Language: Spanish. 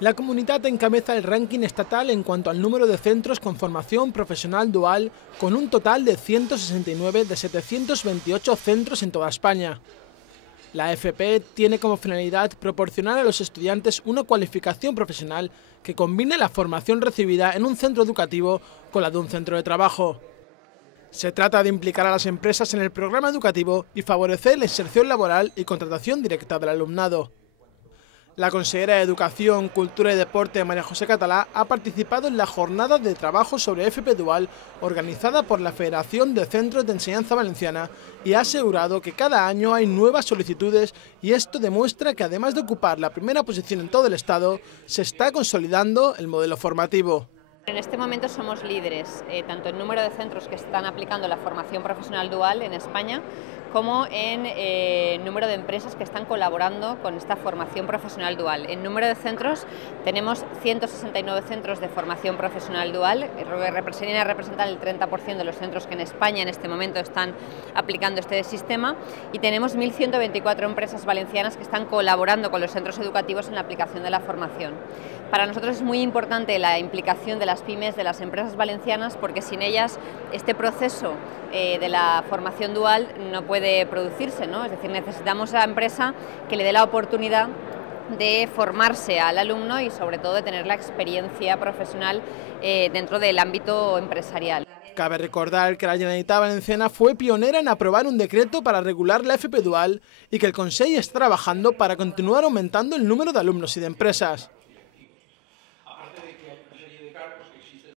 La Comunitat encabeza el ranking estatal en cuanto al número de centros con formación profesional dual, con un total de 169 de 728 centros en toda España. La FP tiene como finalidad proporcionar a los estudiantes una cualificación profesional que combine la formación recibida en un centro educativo con la de un centro de trabajo. Se trata de implicar a las empresas en el programa educativo y favorecer la inserción laboral y contratación directa del alumnado. La consellera de Educación, Cultura y Deporte, María José Catalá, ha participado en la jornada de trabajo sobre FP Dual organizada por la Federación de Centros de Enseñanza Valenciana y ha asegurado que cada año hay nuevas solicitudes y esto demuestra que además de ocupar la primera posición en todo el Estado, se está consolidando el modelo formativo. En este momento somos líderes, tanto en número de centros que están aplicando la formación profesional dual en España, como en número de empresas que están colaborando con esta formación profesional dual. En número de centros tenemos 169 centros de formación profesional dual, viene a representar el 30% de los centros que en España en este momento están aplicando este sistema, y tenemos 1.124 empresas valencianas que están colaborando con los centros educativos en la aplicación de la formación. Para nosotros es muy importante la implicación de las pymes, de las empresas valencianas, porque sin ellas este proceso de la formación dual no puede producirse, ¿no? Es decir, necesitamos a la empresa que le dé la oportunidad de formarse al alumno y sobre todo de tener la experiencia profesional dentro del ámbito empresarial. Cabe recordar que la Generalitat Valenciana fue pionera en aprobar un decreto para regular la FP Dual y que el Consell está trabajando para continuar aumentando el número de alumnos y de empresas.